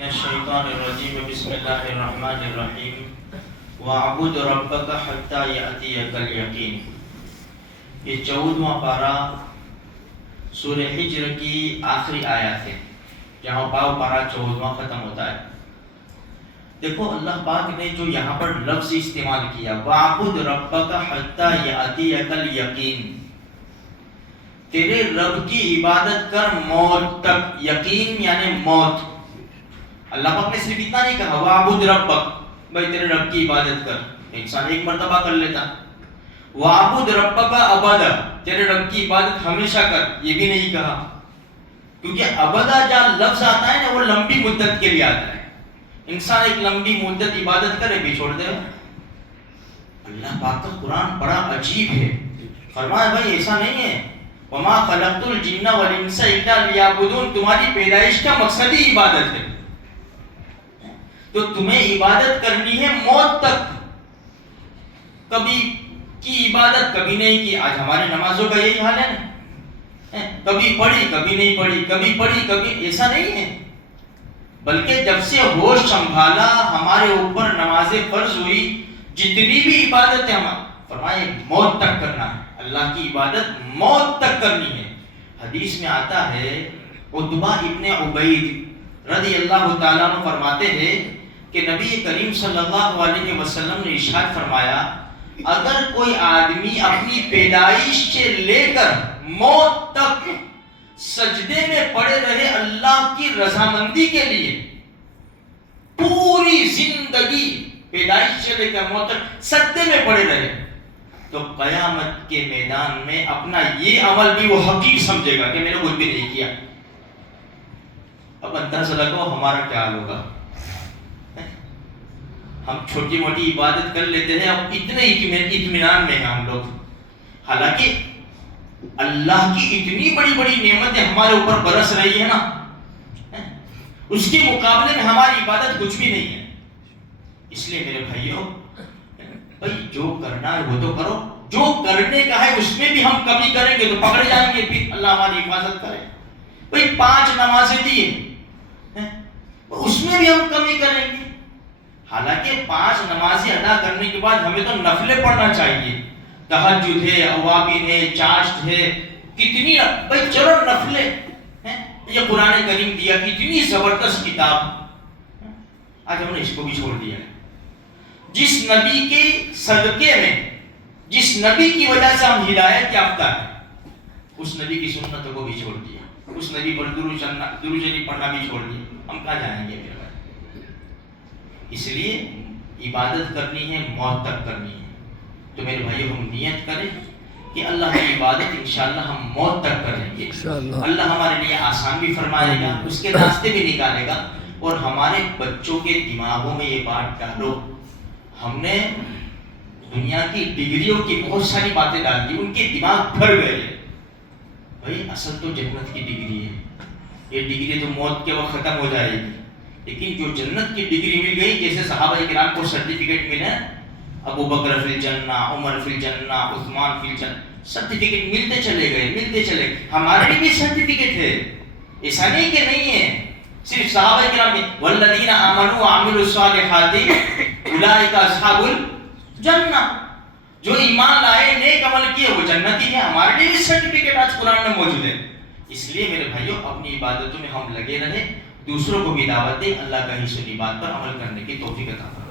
الشیطان الرجیم بسم اللہ الرحمن الرحیم وَاعْبُدْ رَبَّكَ حَتَّى يَأْتِيَكَ الْيَقِينُ۔ یہ 14واں پارہ سورہ حجر کی آخری آیات ہے، جہاں پارہ 14واں ختم ہوتا ہے۔ دیکھو اللہ پاک نے جو یہاں پر لفظ استعمال کیا وَاعْبُدْ رَبَّكَ حَتَّى يَأْتِيَكَ الْيَقِينُ، تیرے رب کی عبادت کر موت تک، یقین یعنی موت۔ اللہ پاک نے صرف اتنا نہیں کہا وَاعْبُدْ رَبَّكَ، بھائی تیرے رب کی عبادت کر، انسان ایک مرتبہ کر لیتا۔ وَاعْبُدْ رَبَّكَ ابدا، تیرے رب کی عبادت ہمیشہ کر، یہ بھی نہیں کہا، کیونکہ ابدا جہاں لفظ آتا ہے نا وہ لمبی مدت کے لیے آتا ہے۔ انسان ایک لمبی مدت عبادت کرے بھی چھوڑ دے۔ اللہ پاک کا قرآن بڑا عجیب ہے، فرمایا بھائی ایسا نہیں ہے وَمَا خَلَقْتُ الْجِنَّ وَالْإِنسَ إِلَّا لِيَعْبُدُونَ، تمہاری پیدائش کا مقصد ہی عبادت ہے، تو تمہیں عبادت کرنی ہے موت تک۔ کبھی کی عبادت کبھی نہیں کی، آج ہماری نمازوں کا یہی حال ہے نا، کبھی پڑھی کبھی نہیں پڑھی، کبھی پڑھی کبھی، ایسا نہیں ہے، بلکہ جب سے ہوش سنبھالا ہمارے اوپر نماز فرض ہوئی، جتنی بھی عبادت ہے ہمارا فرمائے موت تک کرنا ہے، اللہ کی عبادت موت تک کرنی ہے۔ حدیث میں آتا ہے عتبہ ابن عبید رضی اللہ تعالیٰ عنہ فرماتے ہیں کہ نبی کریم صلی اللہ علیہ وسلم نے ارشاد فرمایا اگر کوئی آدمی اپنی پیدائش سے لے کر موت تک سجدے میں پڑے رہے اللہ کی رضامندی کے لیے، پوری زندگی پیدائش سے لے کر موت تک سجدے میں پڑے رہے، تو قیامت کے میدان میں اپنا یہ عمل بھی وہ حقیر سمجھے گا کہ میں نے کچھ بھی نہیں کیا۔ اب اندازہ لگاؤ ہمارا کیا حال ہوگا۔ ہم چھوٹی موٹی عبادت کر لیتے ہیں، اب اتنے اطمینان میں ہیں ہم لوگ، حالانکہ اللہ کی اتنی بڑی بڑی نعمتیں ہمارے اوپر برس رہی ہے نا، اس کے مقابلے میں ہماری عبادت کچھ بھی نہیں ہے۔ اس لیے میرے بھائیوں، بھائی جو کرنا ہے وہ تو کرو، جو کرنے کا ہے اس میں بھی ہم کمی کریں گے تو پکڑ جائیں گے، پھر اللہ ہماری حفاظت کرے۔ بھائی 5 نمازیں دی اس میں بھی ہم کمی کریں گے، حالانکہ 5 نمازیں ادا کرنے کے بعد ہمیں تو نفلیں پڑھنا چاہیے، تہجد ہے، اوابین ہے، چاشت ہے، کتنی، بھائی چلو نفلیں، یہ قرآن کریم دیا اتنی زبردست کتاب، آج ہم نے اس کو بھی چھوڑ دیا ہے۔ جس نبی کے صدقے میں، جس نبی کی وجہ سے ہم ہدایت یافتہ ہیں، اس نبی کی سنتوں کو بھی چھوڑ دیا، اس نبی پر درود شریف پڑھنا بھی چھوڑ دیا، ہم کہاں جائیں گے پھر؟ اس لیے عبادت کرنی ہے موت تک کرنی ہے، تو میرے بھائیو ہم نیت کریں کہ اللہ کی عبادت انشاءاللہ ہم موت تک کریں گے، اللہ ہمارے لیے آسان بھی فرمائے گا، اس کے راستے بھی نکالے گا، اور ہمارے بچوں کے دماغوں میں یہ بات ڈالو، ہم نے دنیا کی ڈگریوں کی بہت ساری باتیں ڈال دی، ان کے دماغ بھر گئے، بھائی اصل تو جنت کی ڈگری ہے، یہ ڈگری تو موت کے وقت ختم ہو جائے گی، لیکن جو جنت کی ڈگری مل گئی، جیسے صحابہ کرام کو سرٹیفکیٹ ملے، ابو بکر فی الجنہ، عمر فی الجنہ، عثمان فی الجنہ، سرٹیفکیٹ ملتے چلے گئے، ہمارے بھی سرٹیفکیٹ ہے، ایسا نہیں کہ نہیں ہے، صرف صحابہ کرام میں والذین آمنوا وعملوا الصالحات اولئک اصحاب الجنہ، جو ایمان لائے نیک عمل کیے وہ جنتی ہے، ہمارے لیے بھی سرٹیفکیٹ آج قرآن میں موجود ہے۔ اس لیے میرے بھائیوں اپنی عبادتوں میں ہم لگے رہیں، دوسروں کو بھی دعوت دیں، اللہ کا ہی سنی بات پر عمل کرنے کی توفیق عطا فرمائے۔